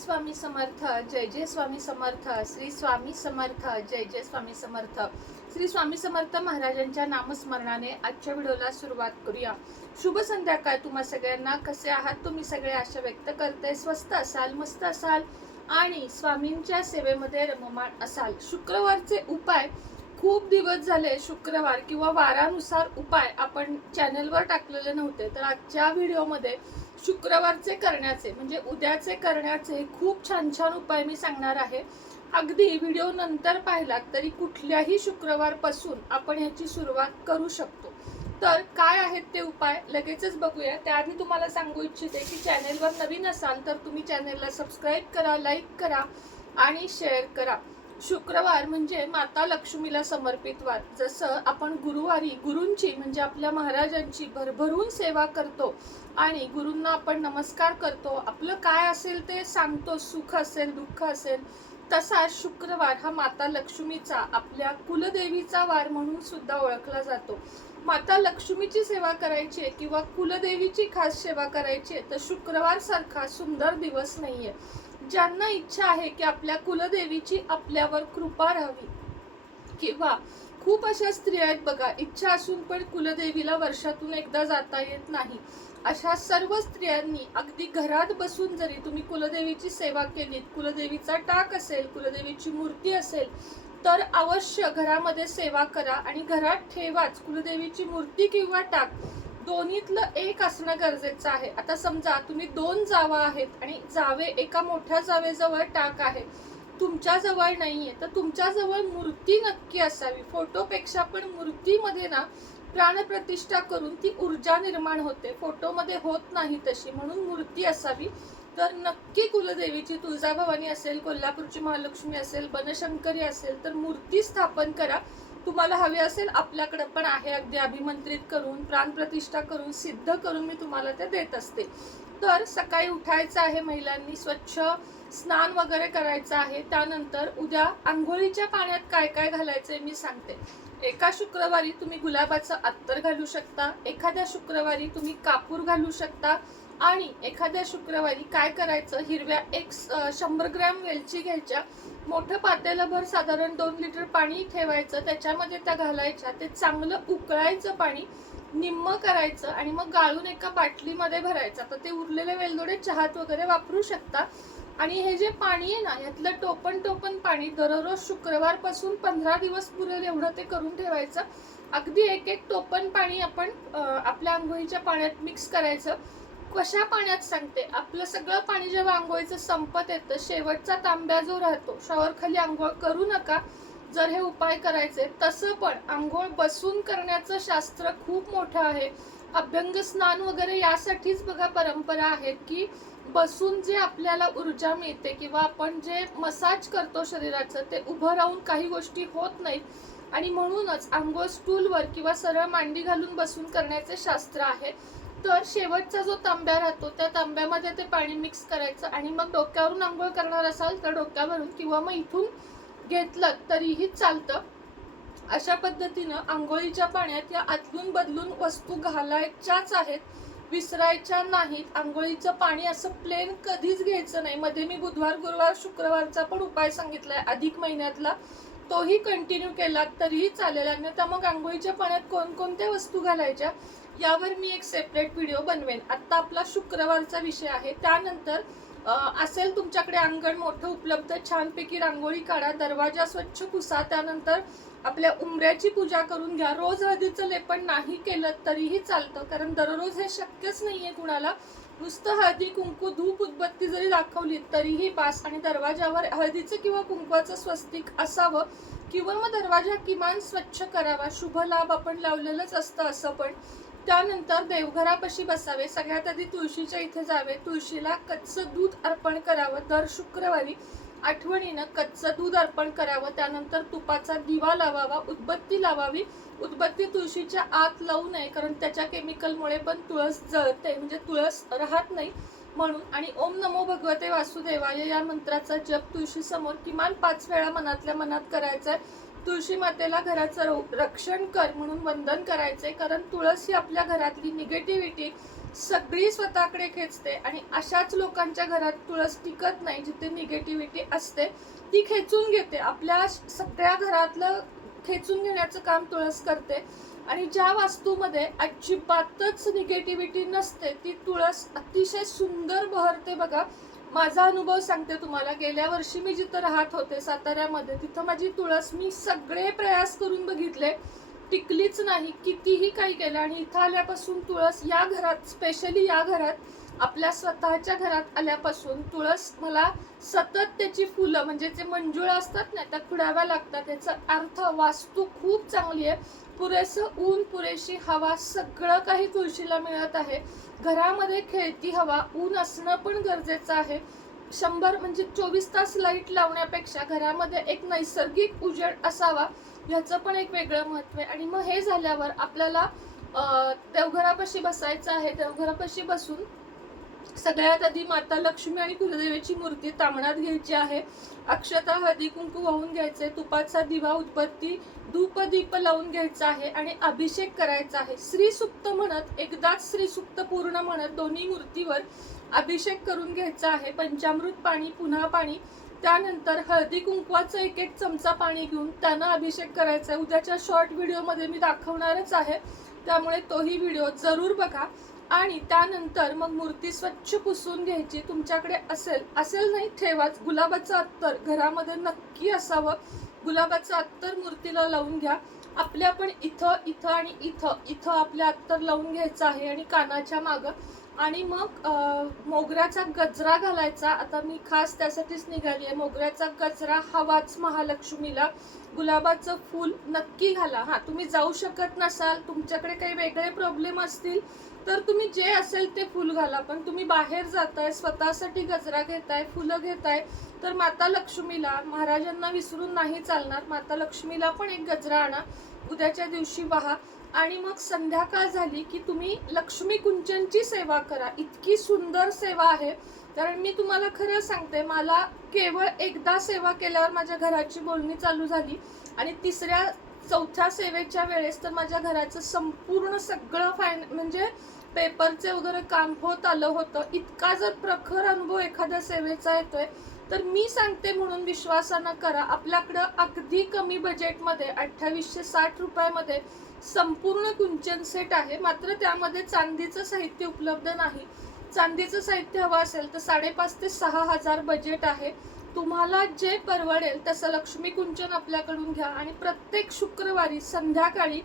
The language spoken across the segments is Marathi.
स्वामी समर्थ. जय जय स्वामी समर्थ. श्री स्वामी समर्थ. जय जय स्वामी समर्थ. श्री स्वामी समर्थ महाराजांच्या नामस्मरणाने आजच्या व्हिडिओला सुरुवात करूया. शुभ संध्याकाळ तुम्हा सगळ्यांना. कसे आहात तुम्ही सगळे? आशा व्यक्त करते स्वस्त असाल, मस्त असाल आणि स्वामींच्या सेवेमध्ये रममाण असाल. शुक्रवारचे उपाय खूप दिवस झाले शुक्रवार किंवा वारानुसार उपाय आपण चॅनलवर टाकलेले नव्हते, तर आजच्या व्हिडिओमध्ये शुक्रवारचे करण्याचे म्हणजे उद्याचे करण्याचे खूप छान छान उपाय मी सांगणार आहे. अगदी व्हिडिओ नंतर पाहिलात तरी कुठल्याही शुक्रवारपासून आपण ह्याची सुरुवात करू शकतो. तर काय आहेत ते उपाय लगेचच बघूया. त्याआधी तुम्हाला सांगू इच्छिते की चॅनेलवर नवीन असाल तर तुम्ही चॅनेलला सबस्क्राईब करा, लाईक करा आणि शेअर करा. शुक्रवार म्हणजे माता लक्ष्मीला समर्पित वार. जसं आपण गुरुवारी गुरूंची म्हणजे आपल्या महाराजांची भरभरून सेवा करतो आणि गुरूंना आपण नमस्कार करतो, आपलं काय असेल ते सांगतो, सुख असेल दुःख असेल, तसा शुक्रवार हा माता लक्ष्मीचा आपल्या कुलदेवीचा वार म्हणून सुद्धा ओळखला जातो. माता लक्ष्मीची सेवा करायची आहे किंवा कुलदेवीची खास सेवा करायची आहे तर शुक्रवार सारखा सुंदर दिवस नाहीये. ज्यांना इच्छा आहे की आपल्या कुलदेवीची आपल्यावर कृपा राहावी किंवा खूप अशा स्त्रिया आहेत बघा, इच्छा असून पण कुलदेवीला वर्षातून एकदा जाता येत नाही, अशा सर्व स्त्रियांनी अगदी घरात बसून जरी तुम्ही कुलदेवीची सेवा केलीत, कुलदेवीचा टाक असेल, कुलदेवीची मूर्ती असेल तर अवश्य घरामध्ये सेवा करा आणि घरात ठेवाच. कुलदेवीची मूर्ती किंवा टाक दोन्हीतलं एक असणं गरजेचं आहे. आता समजा तुम्ही दोन जावा आहेत आणि जावे एका मोठ्या जावेजवळ टाक आहे, तुमच्या जवळ नाहीये, तर तुमच्या जवळ मूर्ती नक्की असावी. फोटोपेक्षा पण मूर्तीमध्ये ना प्राणप्रतिष्ठा करून ती ऊर्जा निर्माण होते, फोटोमध्ये होत नाही तशी, म्हणून मूर्ती असावी. तर नक्की कुलदेवीची तुळजाभवानी असेल, कोल्हापूरची महालक्ष्मी असेल, बनशंकरी असेल तर मूर्ती स्थापन करा. तुम्हाला हवे असेल आपल्याकडे पण आहे, अगदी अभिमंत्रित करून प्राणप्रतिष्ठा करून सिद्ध करून मी तुम्हाला ते देत असते. तर सकाळी उठायचं आहे महिलांनी, स्वच्छ स्नान वगैरे करायचं आहे. त्यानंतर उद्या आंघोळीच्या पाण्यात काय काय घालायचंय मी सांगते. एका शुक्रवारी तुम्ही गुलाबाचं अत्तर घालू शकता, एखाद्या शुक्रवारी तुम्ही कापूर घालू शकता आणि एखाद्या शुक्रवारी काय करायचं, हिरव्या 100 ग्रॅम वेलची घ्यायच्या, मोठं पातेलभर साधारण 2 लिटर पाणी ठेवायचं, त्याच्यामध्ये त्या घालायच्या, ते चांगलं उकळायचं पाणी, निम्म करायचं आणि मग गाळून एका बाटलीमध्ये भरायचं. तर ते उरलेले वेलदोडे चहात वगैरे वापरू शकता. आणि हे जे पाणी आहे ना यातलं टोपण पाणी दररोज शुक्रवारपासून 15 दिवस पुरेल एवढं ते करून ठेवायचं. अगदी एक टोपण पाणी आपण आपल्या आंघोळीच्या पाण्यात मिक्स करायचं. कशा पाण्यात सांगते, आपलं सगळं पाणी जेव्हा आंघोळीचं संपत येतं, शेवटचा तांब्या जो राहतो, शॉवर खाली आंघोळ करू नका जर हे उपाय करायचे. तसं पण आंघोळ बसून करण्याचं शास्त्र खूप मोठं आहे. अभ्यंग स्नान वगैरे यासाठीच बघा परंपरा आहेत की बसून जे आपल्याला ऊर्जा मिळते किंवा आपण जे मसाज करतो शरीराचं ते उभं राहून काही गोष्टी होत नाहीत आणि म्हणूनच आंघोळ स्टूलवर किंवा सरळ मांडी घालून बसून करण्याचे शास्त्र आहे. तर शेवटचा जो तांब्या राहतो त्या तांब्यामध्ये ते पाणी मिक्स करायचं आणि मग डोक्यावरून आंघोळ करणार असाल तर डोक्यावरून किंवा मग इथून घेतलं तरीही चालतं. अशा पद्धतीनं आंघोळीच्या पाण्यात या आदलून बदलून वस्तू घालायच्याच आहेत, विसरायच्या नाहीत. आंघोळीचं पाणी असं प्लेन कधीच घ्यायचं नाही. मध्ये मी बुधवार गुरुवार शुक्रवारचा पण उपाय सांगितलाय अधिक महिन्यातला, तोही कंटिन्यू केला तरीही चालेल. अन्यथा मग आंघोळीच्या पाण्यात कोणकोणत्या वस्तू घालायच्या यावर मी एक सेपरेट व्हिडिओ बनवेन. आता आपला शुक्रवारचा विषय आहे. त्यानंतर असेल तुमच्याकडे अंगण मोठं उपलब्ध, छानपैकी रांगोळी काढा, दरवाजा स्वच्छ पुसा, त्यानंतर आपल्या उंबऱ्याची पूजा करून घ्या. रोज हळदीचं लेपन नाही केलं तरीही चालतं, कारण दररोज हे शक्यच नाहीये कुणाला. नुसतं हळदी कुंकू धूप उदबत्ती जरी दाखवली तरीही पास आणि दरवाजावर हळदीचं किंवा कुंकवाचं स्वस्तिक असावं किंवा मग दरवाजा किमान स्वच्छ करावा. शुभ लाभ आपण लावलेलंच असतं असं पण. त्यानंतर देवघरापाशी बसावे, सगळ्यात आधी तुळशीच्या इथे जावे, तुळशीला कच्चं दूध अर्पण करावं. दर शुक्रवारी आठवणीनं कच्चं दूध अर्पण करावं. त्यानंतर तुपाचा दिवा लावावा, उदबत्ती लावावी. उदबत्ती तुळशीच्या आत लावू नये कारण त्याच्या केमिकलमुळे पण तुळस जळते, म्हणजे तुळस राहत नाही म्हणून. आणि ओम नमो भगवते वासुदेवाय या मंत्राचा जप तुळशी समोर किमान 5 वेळा मनातल्या मनात करायचा आहे. तुळशी मातेला घराचं रक्षण कर म्हणून वंदन करायचंय, कारण तुळस ही आपल्या घरातली निगेटिव्हिटी सगळी स्वतःकडे खेचते आणि अशाच लोकांच्या घरात तुळस टिकत नाही, जिथे निगेटिव्हिटी असते ती खेचून घेते. आपल्या सगळ्या घरातलं खेचून घेण्याचं काम तुळस करते. आणि ज्या वास्तूमध्ये अजिबातच निगेटिव्हिटी नसते ती तुळस अतिशय सुंदर बहरते बघा. माझा अनुभव सांगते तुम्हाला. गेल्या वर्षी मी जिथं राहत होते साताऱ्यामध्ये, तिथं माझी तुळस मी सगळे प्रयास करून बघितले, टिकलीच नाही. कितीही काही केलं. आणि इथं आल्यापासून तुळस, या घरात स्पेशली या घरात आपल्या स्वतःच्या घरात आल्यापासून तुळस मला सतत त्याची फुलं म्हणजे जे मंजुळा असतात ना त्या खुडाव्या लागतात. याचा अर्थ वास्तू खूप चांगली आहे. पुरेसं ऊन, पुरेशी हवा, सगळं काही तुळशीला मिळत आहे. घरामध्ये खेळती हवा, ऊन असणं पण गरजेचं आहे. 100 म्हणजे 24 तास लाईट लावण्यापेक्षा घरामध्ये एक नैसर्गिक उजेड असावा, ह्याचं पण एक वेगळं महत्व आहे. आणि मग हे झाल्यावर आपल्याला देवघरापाशी बसायचं आहे. देवघरापाशी बसून सगळ्यात आधी माता लक्ष्मी आणि कुलदेवीची मूर्ती तामणात घ्यायची आहे. अक्षता, हळदी कुंकू वाहून घ्यायचे, तुपाचा दिवा, उदबत्ती, धूप दीप लावून घ्यायचा आहे आणि अभिषेक करायचा आहे. श्री सुक्त म्हणत, एकदाच श्री सुक्त पूर्ण म्हणत दोन्ही मूर्तीवर अभिषेक करून घ्यायचा आहे. पंचामृत पाणी, पुन्हा पाणी. त्यानंतर हळदी कुंकवाचं 1-1 चमचा पाणी घेऊन त्यानं अभिषेक करायचा आहे. उद्याच्या शॉर्ट व्हिडिओमध्ये मी दाखवणारच आहे, त्यामुळे तोही व्हिडिओ जरूर बघा. आणि त्यानंतर मग मूर्ती स्वच्छ पुसून घ्यायची. तुमच्याकडे असेल नाही ठेवाच, गुलाबाचं अत्तर घरामध्ये नक्की असावं. गुलाबाचं अत्तर मूर्तीला लावून घ्या. आपल्या पण इथं आणि इथं आपल्या अत्तर लावून घ्यायचं आहे आणि कानाच्या मागं. आणि मग मोगऱ्याचा गजरा घालायचा. आता मी खास त्यासाठीच निघाली आहे. मोगऱ्याचा गजरा हवाच महालक्ष्मीला. गुलाबाचं फूल नक्की घाला. तुम्ही जाऊ शकत नसाल, तुमच्याकडे काही वेगळे प्रॉब्लेम असतील तर तुम्ही जे असेल ते फूल घाला. पण तुम्ही बाहेर जाताय, स्वतःसाठी गजरा घेताय, फुलं घेताय, तर माता लक्ष्मीला, महाराजांना विसरून नाही चालणार. माता लक्ष्मीला पण एक गजरा आणा, उद्याच्या दिवशी वाहा. आणि मग संध्याकाळ झाली की तुम्ही लक्ष्मी कुंचनची सेवा करा. इतकी सुंदर सेवा आहे. कारण मी तुम्हाला खरं सांगते, मला केवळ एकदा सेवा केल्यावर माझ्या घराची बोलणी चालू झाली आणि 3ऱ्या-4थ्या सेवेच्या वेळेस तर माझ्या घराचं संपूर्ण सगळं म्हणजे पेपरचे वगैरे काम होत आलं होतं. इतका जर प्रखर अनुभव एखाद्या सेवेचा येतोय तर मी सांगते म्हणून विश्वासानं करा. आपल्याकडं अगदी कमी बजेटमध्ये 2860 रुपयामध्ये संपूर्ण कुंचन सेट आहे. मात्र त्यामध्ये चांदीचं साहित्य उपलब्ध नाही. चांदीचं साहित्य हवं असेल तर 5,500 ते 6,000 बजेट आहे. तुम्हाला जे परवडेल तसं लक्ष्मी कुंचन आपल्याकडून घ्या आणि प्रत्येक शुक्रवारी संध्याकाळी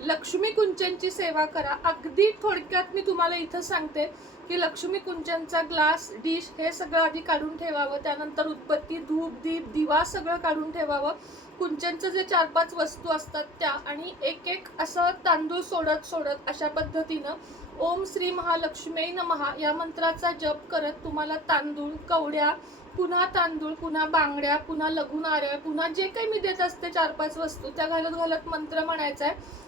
लक्ष्मी कुंचनची सेवा करा. अगदी थोडक्यात मी तुम्हाला इथं सांगते की लक्ष्मी कुंचनचा ग्लास, डिश हे सगळं आधी काढून ठेवावं. त्यानंतर उदबत्ती, धूप, दीप, दिवा सगळं काढून ठेवावं. कुंचनचं जे 4-5 वस्तू असतात त्या, आणि 1-1 असं तांदूळ सोडत अशा पद्धतीनं ओम श्री महालक्ष्मी नमः या मंत्राचा जप करत तुम्हाला तांदूळ, कवड्या, पुन्हा तांदूळ, पुन्हा बांगड्या, पुन्हा लघु नारळ, पुन्हा जे काही मी देत असते 4-5 वस्तू त्या घालत मंत्र म्हणायचा आहे.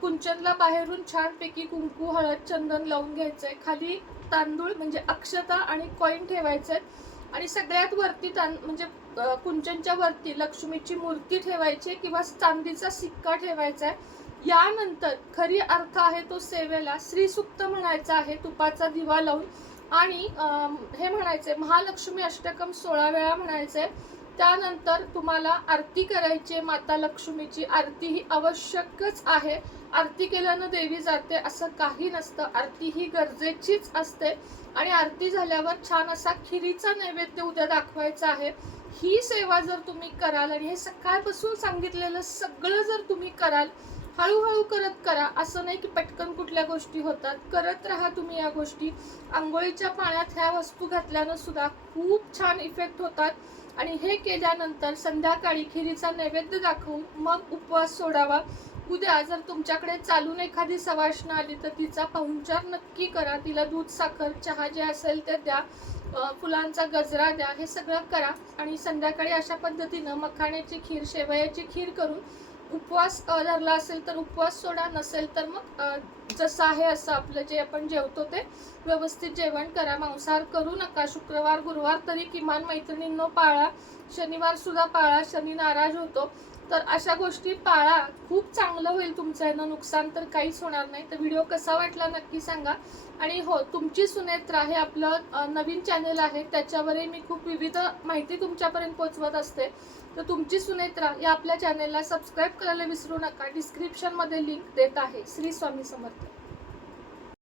कुंचनला बाहेरून छानपैकी कुंकू, हळद, चंदन लावून घ्यायचंय. खाली तांदूळ म्हणजे अक्षता आणि कॉईन ठेवायचे. आणि सगळ्यात वरती म्हणजे कुंचनच्या वरती लक्ष्मीची मूर्ती ठेवायची किंवा चांदीचा सिक्का ठेवायचा आहे. यानंतर खरी अर्थ आहे तो सेवेला श्रीसुक्त म्हणायचा आहे तुपाचा दिवा लावून. आणि हे म्हणायचंय महालक्ष्मी अष्टकम 16 वेळा म्हणायचंय. त्यानंतर तुम्हाला आरती करायची. माता लक्ष्मीची आरती ही आवश्यकच आहे. आरती केल्यानं देवी जाते असं काही नसतं. आरती ही गरजेचीच असते. आणि आरती झाल्यावर छान असा खिरीचा नैवेद्य उद्या दाखवायचा आहे. ही सेवा जर तुम्ही कराल आणि हे सकाळपासून सांगितलेलं सगळं जर तुम्ही कराल, हळूहळू करत करा. असं नाही की पटकन कुठल्या गोष्टी होतात. करत राहा तुम्ही या गोष्टी. आंघोळीच्या पाण्यात ह्या वस्तू घातल्यानं सुद्धा खूप छान इफेक्ट होतात. आणि हे केल्यानंतर संध्याकाळी खिरीचा नैवेद्य दाखवून मग उपवास सोडावा. उद्या जर तुमच्याकडे चालून एखादी सवाष्ण आली तर तिचा पाहुणचार नक्की करा. तिला दूध, साखर, चहा जे असेल ते द्या. फुलांचा गजरा द्या. हे सगळं करा. आणि संध्याकाळी अशा पद्धतीनं मखाण्याची खीर, शेवयाची खीर करून उपवास धरला असेल तर उपवास सोडा, नसेल तर मग जसं आहे असं आपलं जे आपण जेवतो ते व्यवस्थित जेवण करा. मांसाहार करू नका. शुक्रवार गुरुवार तरी किमान मैत्रिणींनो पाळा. शनिवार सुद्धा पाळा, शनी नाराज होतो. तर अशा गोष्टी पाळा. खूप चांगलं होईल तुमचं, यानं नुकसान तर काहीच होणार नाही. तर व्हिडिओ कसा वाटला नक्की सांगा. आणि हो, तुमची सुनेत्रा हे आपलं नवीन चॅनल आहे, त्याच्यावरही मी खूप विविध माहिती तुमच्यापर्यंत पोहोचवत असते. तर तुमची सुनेत्रा या आपल्या चॅनलला सबस्क्राईब करायला विसरू नका. डिस्क्रिप्शनमध्ये लिंक देत आहे. श्री स्वामी समर्थ.